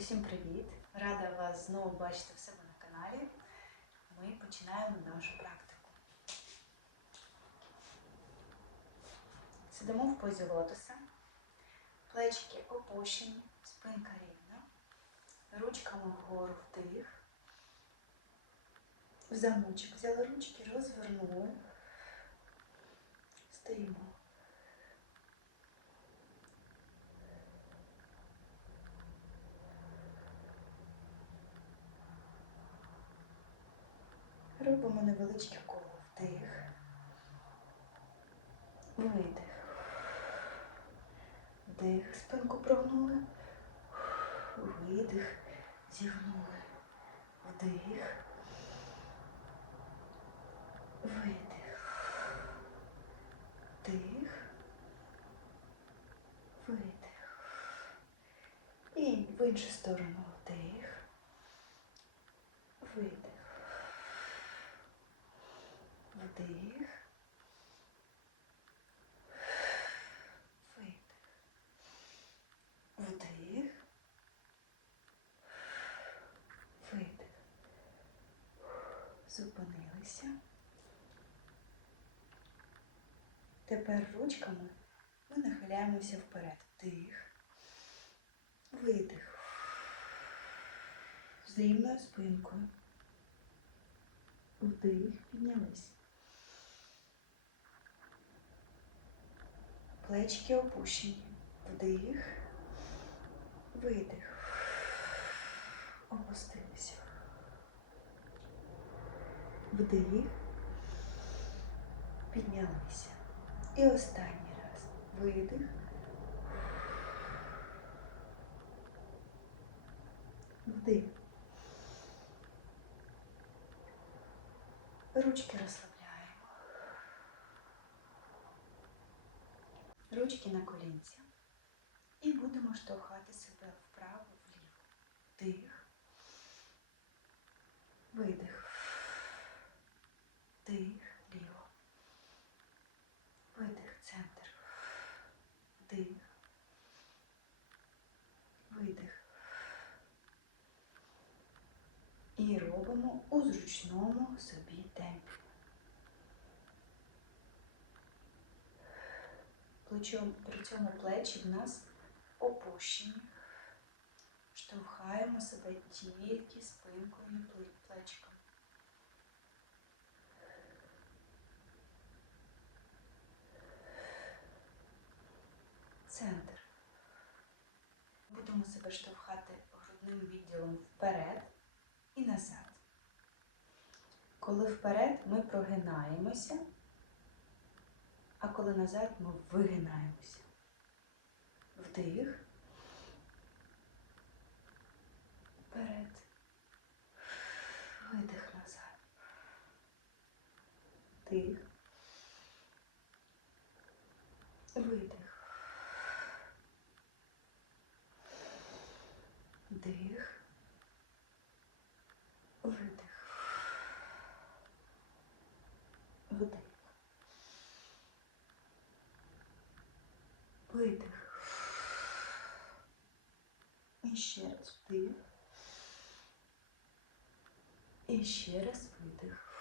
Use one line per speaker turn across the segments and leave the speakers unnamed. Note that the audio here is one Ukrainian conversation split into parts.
Усім привіт! Рада вас знову бачити в себе на каналі. Ми починаємо нашу практику. Сидимо в позі лотоса, плечики опущені, спинка рівна, ручками вгору вдих. В замочок взяли ручки, розвернули. Стоїмо. Робимо невеличке коло. Вдих. Видих. Вдих. Спинку прогнули. Видих. Зігнули. Вдих. Видих. Вдих. Видих. І в іншу сторону вдих. Видих. Вдих. Видих. Вдих. Видих. Зупинилися. Тепер ручками ми нахиляємося вперед. Вдих. Видих. З рівною спинкою. Вдих, піднялись. Плечики опущені. Вдих. Видих. Опустилися. Вдих. Піднялися. І останній раз. Видих. Вдих. Ручки розслабляємо. Ручки на колінці. І будемо штовхати себе вправо, вліво. Вдих. Видих. Вдих, ліво. Видих, центр. Вдих. Видих. І робимо у зручному собі темпі. Плечом, при цьому плечі в нас опущені. Штовхаємо себе тільки спинкою плечиком. Центр. Будемо себе штовхати грудним відділом вперед і назад. Коли вперед ми прогинаємося, а коли назад ми вигинаємося. Вдих. Вперед. Видих назад. Вдих. Видих. Вдих. Видих. Вдих. Видих. І ще раз вдих. І ще раз видих.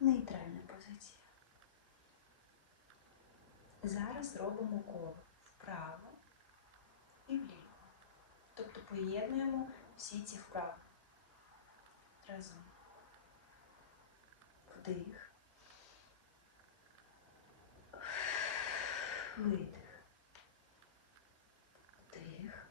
Нейтральна позиція. Зараз робимо коло вправо і вліво. Тобто поєднуємо всі ці вправи разом. Вдих. Видих. Вдих.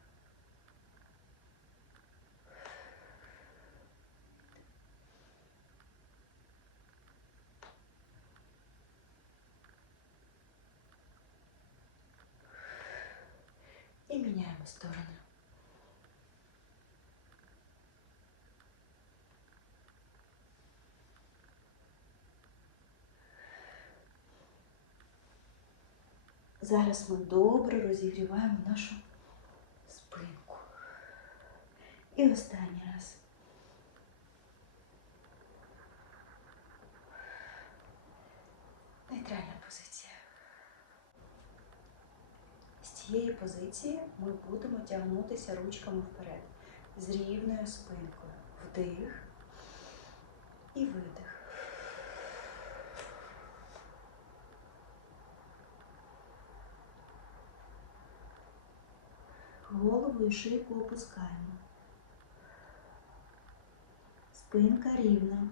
І міняємо сторони. Зараз ми добре розігріваємо нашу спинку. І останній раз. Нейтральна позиція. Стій. цієї позиції ми будемо тягнутися ручками вперед з рівною спинкою. Вдих і видих. Голову і шийку опускаємо. Спинка рівна.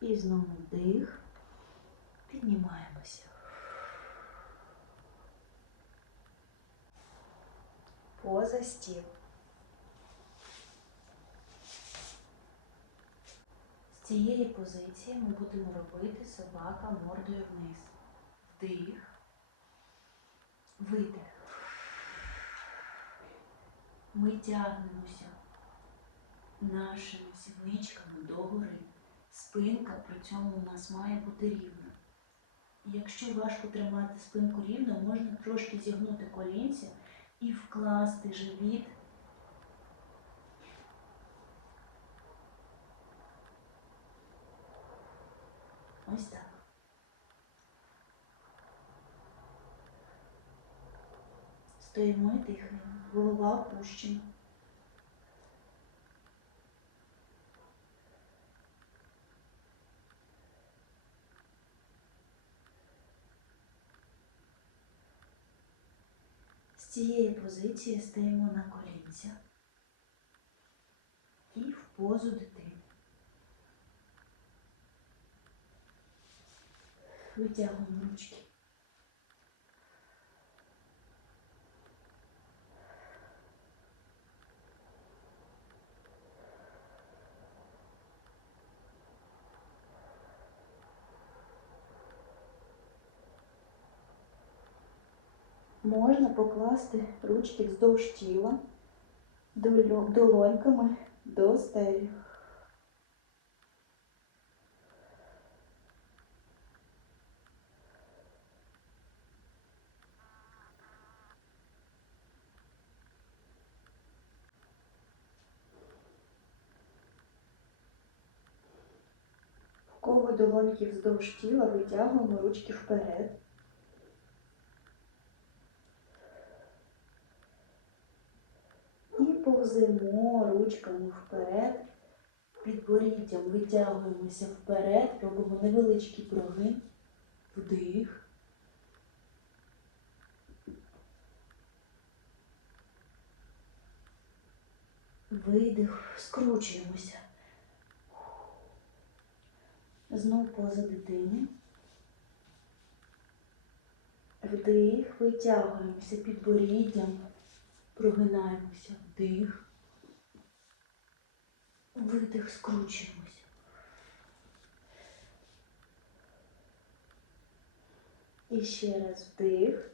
І знову вдих. Піднімаємося. Поза стіл. З цієї позиції ми будемо робити собака мордою вниз. Вдих. Видих. Ми тягнемося нашими сідничками догори. Спинка при цьому у нас має бути рівна. Якщо важко тримати спинку рівно, можна трошки зігнути колінця і вкласти живіт. Ось так. Стоїмо і дихаємо. Голова опущена. З цієї позиції стаємо на колінця і в позу дитини. Витягуємо ручки. Можна покласти ручки вздовж тіла долоньками до стелі. Кого долоньки вздовж тіла витягуємо ручки вперед. І повземо ручками вперед, підборіддям витягуємося вперед, робимо невеличкий прогин, вдих. Видих, скручуємося. Знов поза дитини. Вдих, витягуємося підборіддям, прогинаємося, вдих, видих, скручуємося. І ще раз вдих.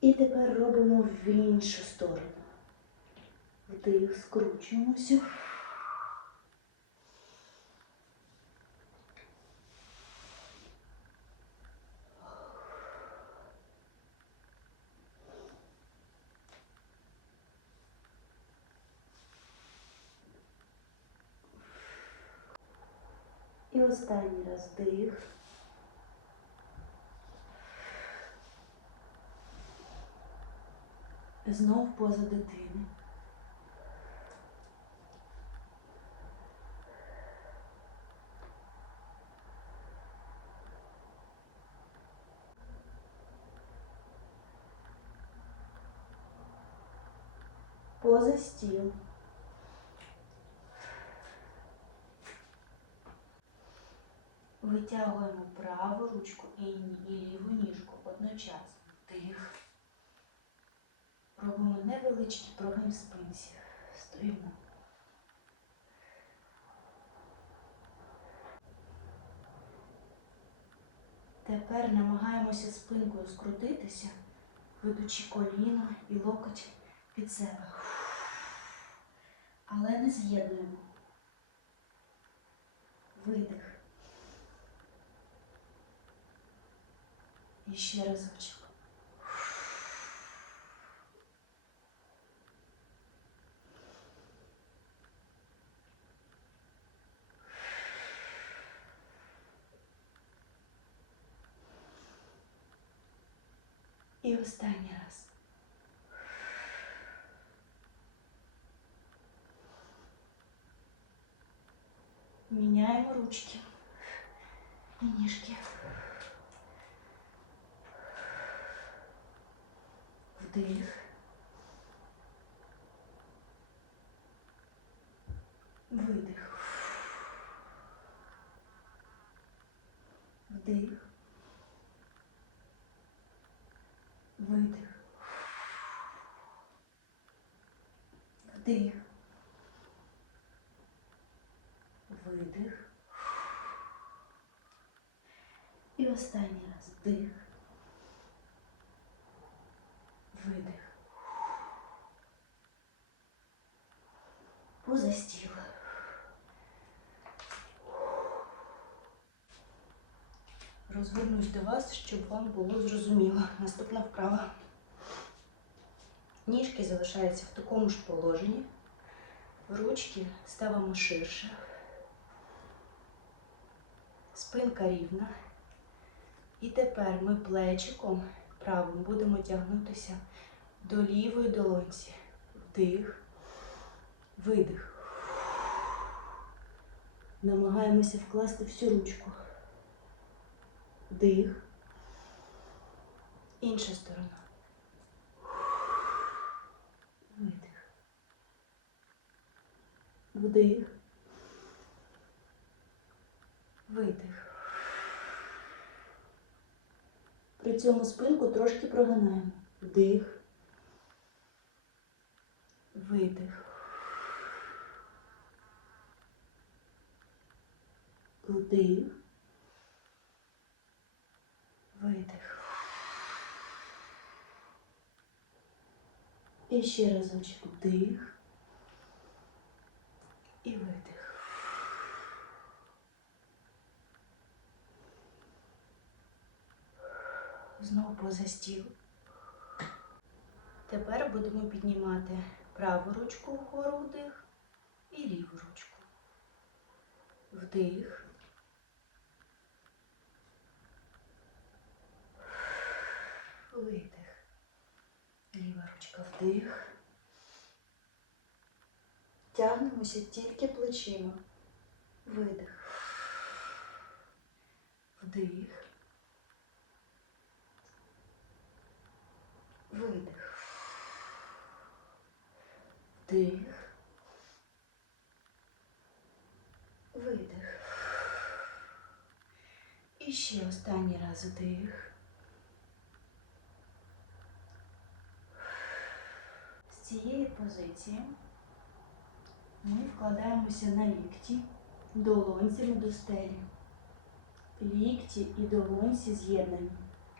І тепер робимо в іншу сторону. Вдих, скручуємося. І останній раз вдих. Знов поза дитини. Поза стіл. Витягуємо праву ручку і, ліву ніжку одночасно. Вдих. Робимо невеличкий прогин в спинці. Стоїмо. Тепер намагаємося спинкою скрутитися, ведучи коліно і локоть під себе. Але не з'єднуємо. Видих. І ще разочок. І останній раз. Міняємо ручки і ніжки. Вдих. Видих. Вдих. Видих. Вдих. Видих. І останній раз вдих. Видих. Поза стіл. Розвернусь до вас, щоб вам було зрозуміло. Наступна вправа. Ніжки залишаються в такому ж положенні. Ручки ставимо ширше. Спинка рівна. І тепер ми плечиком правим будемо тягнутися до лівої долонці. Вдих, видих. Намагаємося вкласти всю ручку. Вдих. Інша сторона. Видих. Вдих. Видих. При цьому спинку трошки прогинаємо. Вдих. Видих. Вдих. Видих. І ще разочок вдих. І видих. Знову поза стіл. Тепер будемо піднімати праву ручку вгору вдих і ліву ручку. Вдих. Видих. Ліва ручка вдих. Тягнемося тільки плечима. Видих. Вдих. Видих. Вдих. Видих. І ще останній раз вдих. З цієї позиції ми вкладаємося на лікті долонцями до стелі. Лікті і долонці з'єднані.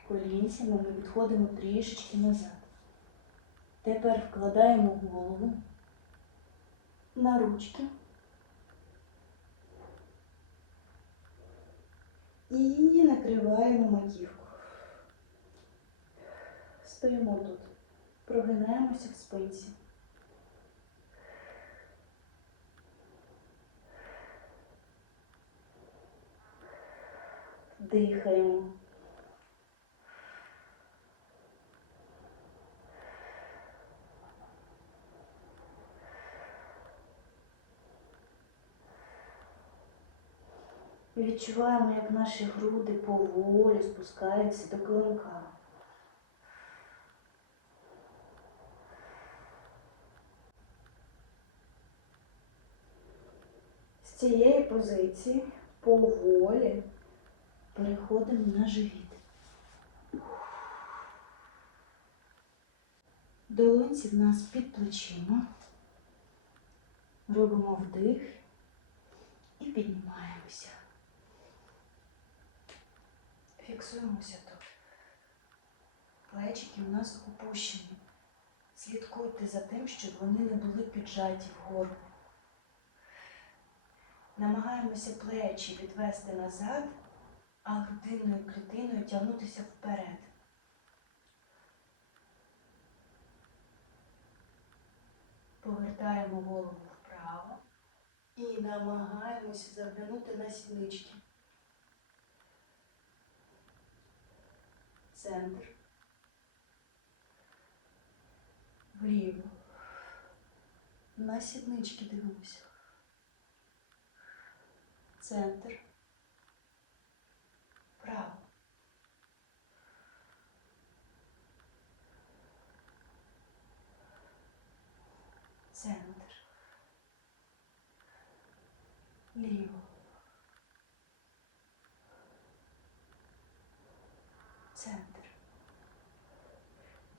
Колінцями ми відходимо трішечки назад. Тепер вкладаємо голову на ручки і накриваємо маківку. Стоїмо тут, прогинаємося в спинці. Дихаємо. Відчуваємо, як наші груди поволі спускаються до клинка. З цієї позиції поволі переходимо на живіт. Долонці в нас під плечима. Робимо вдих і піднімаємося. Фіксуємося тут. Плечики у нас опущені. Слідкуйте за тим, щоб вони не були піджаті вгору. Намагаємося плечі відвести назад, а грудинною клітиною тягнутися вперед. Повертаємо голову вправо і намагаємося заглянути на сіднички. Центр. Вліво. На сіднички дивимося. Центр. Право. Центр. Ліво. Центр.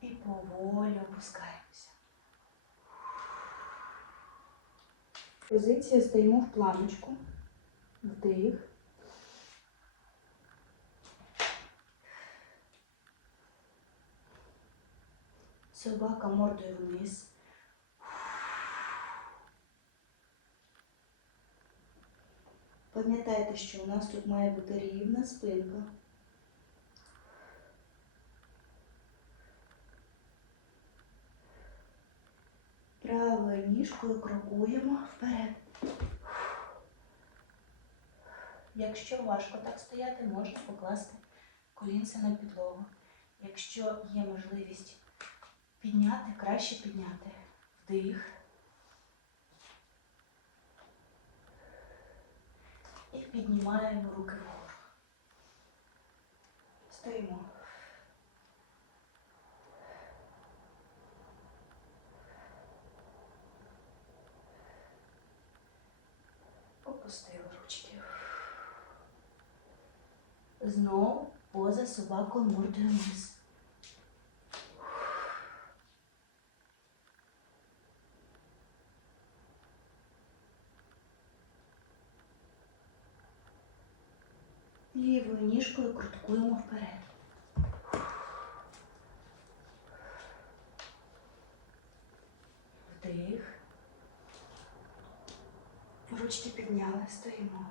І поволі опускаємося. Позиція стоїмо в планочку. Вдих. Собака мордою вниз. Пам'ятайте, що у нас тут має бути рівна спинка. Правою ніжкою крокуємо вперед. Якщо важко так стояти, можна покласти колінце на підлогу. Якщо є можливість підняти, краще підняти. Вдих. І піднімаємо руки вгору. Стоїмо. Опустили ручки. Знову поза собакою мордою вниз. Лівою ніжкою круткуємо вперед. Вдих. Ручки підняли, стоїмо.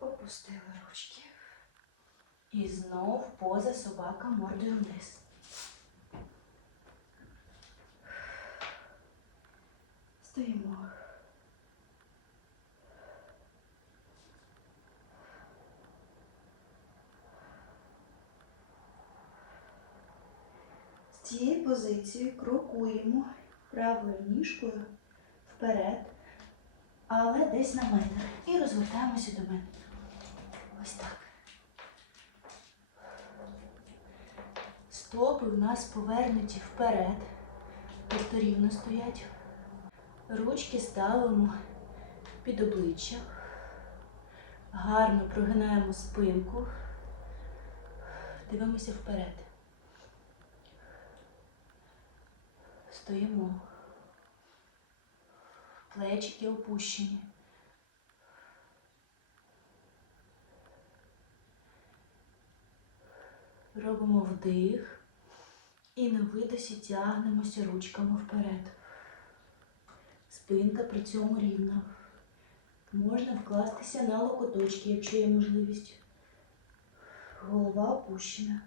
Опустили ручки. І знов поза собака мордою вниз. Стоїмо. З цієї позиції крокуємо правою ніжкою вперед, але десь на метр. І розвертаємося до мене. Ось так. Стопи в нас повернуті вперед, тобто рівно стоять. Ручки ставимо під обличчя. Гарно прогинаємо спинку. Дивимося вперед. Стоїмо. Плечики опущені. Робимо вдих і на видосі тягнемося ручками вперед. Спинка при цьому рівна. Можна вкластися на локоточки, якщо є можливість. Голова опущена.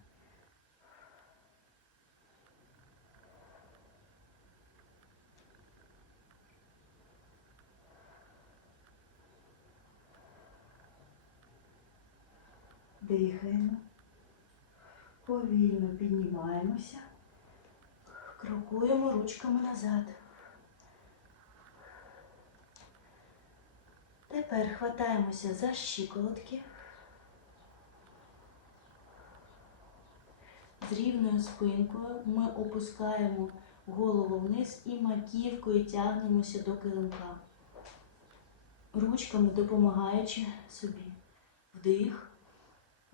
Дихаємо. Повільно піднімаємося. Крокуємо ручками назад. Тепер хватаємося за щиколотки. З рівною спинкою ми опускаємо голову вниз і маківкою тягнемося до килимка. Ручками допомагаючи собі. Вдих,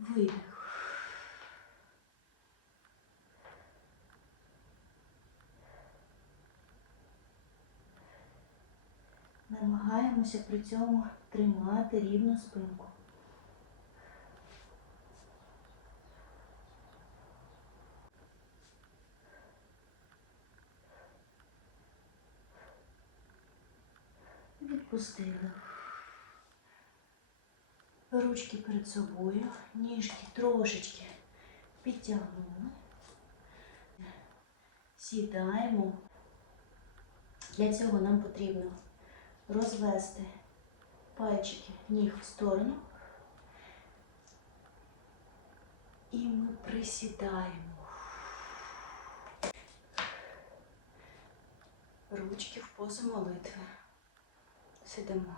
Видих. Намагаємося при цьому тримати рівну спинку. Відпустили. Ручки перед собою, ніжки трошечки підтягнули. Сідаємо. Для цього нам потрібно розвести пальчики ніг в сторону. І ми присідаємо. Ручки в позу молитви. Сидимо.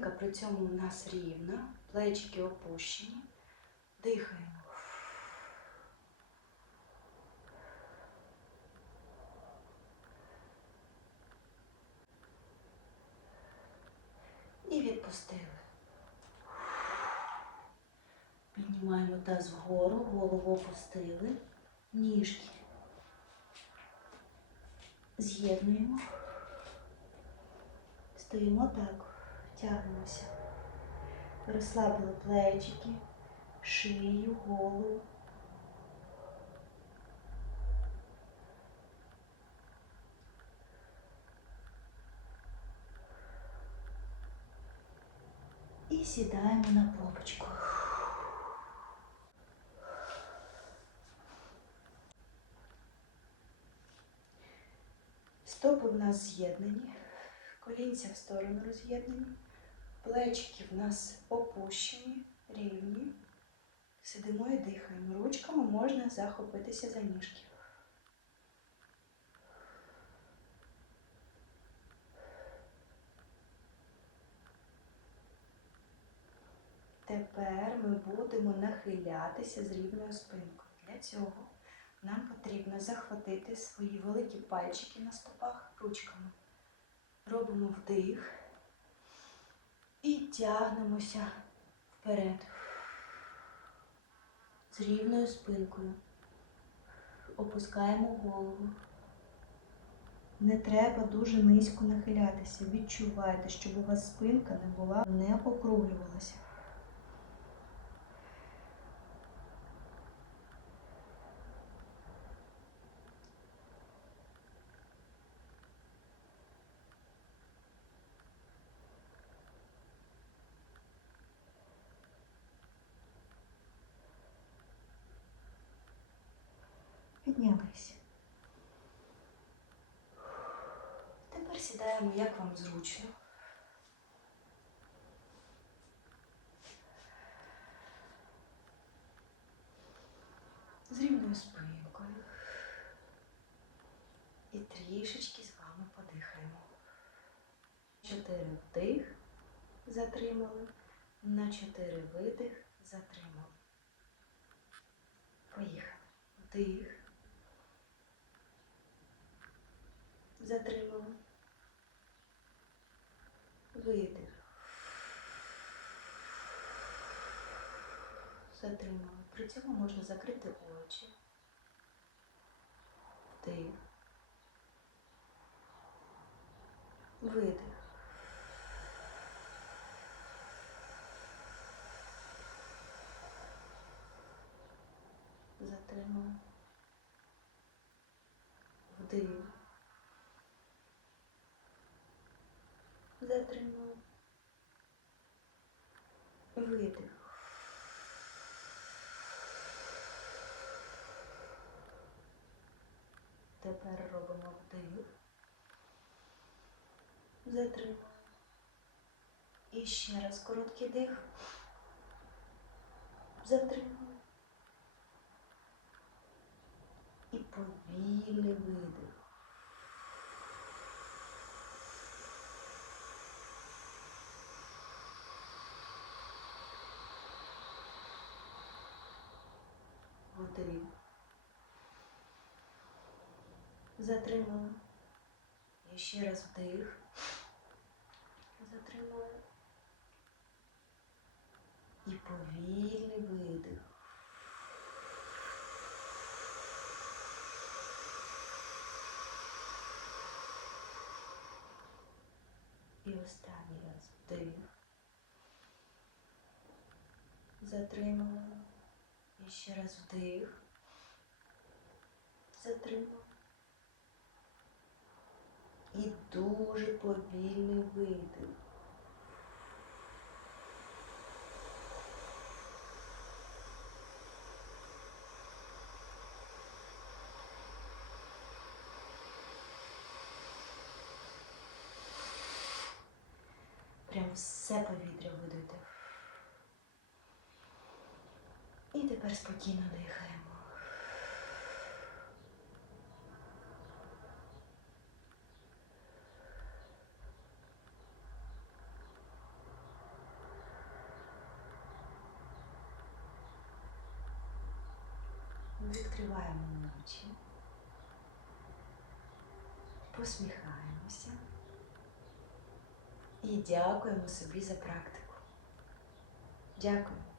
Спинка при цьому у нас рівна, плечики опущені. Дихаємо. І відпустили. Піднімаємо таз вгору, голову опустили, ніжки. З'єднуємо. Стоїмо так, тягнемося. Розслабили плечики, шию, голову. І сідаємо на попочку. Стопи в нас з'єднані, колінця в сторону роз'єднані, плечики в нас опущені, рівні. Сидимо і дихаємо. Ручками можна захопитися за ніжки. Тепер ми будемо нахилятися з рівною спинкою. Для цього нам потрібно захватити свої великі пальчики на стопах ручками. Робимо вдих і тягнемося вперед з рівною спинкою. Опускаємо голову. Не треба дуже низько нахилятися. Відчувайте, щоб у вас спинка не була, не округлювалася. Піднялися. Тепер сідаємо, як вам зручно. З рівною спинкою. І трішечки з вами подихаємо. Чотири вдих, затримали. На чотири видих, затримали. Поїхали. Вдих. Затримали. Видих. Затримали. При цьому можна закрити очі. Вдих. Видих. Затримали. Вдих. Затримали. Видих. Тепер робимо вдих. Затримали. І ще раз короткий дих. Затримали. І повільний видих. Вдих. Затримали. І ще раз вдих. Затримали. І повільний видих. І останній раз вдих. Затримали. Ще раз вдих. Затримав. І дуже повільний видих. Прям все повітря видуйте. І тепер спокійно дихаємо. Відкриваємо очі, посміхаємося і дякуємо собі за практику. Дякую.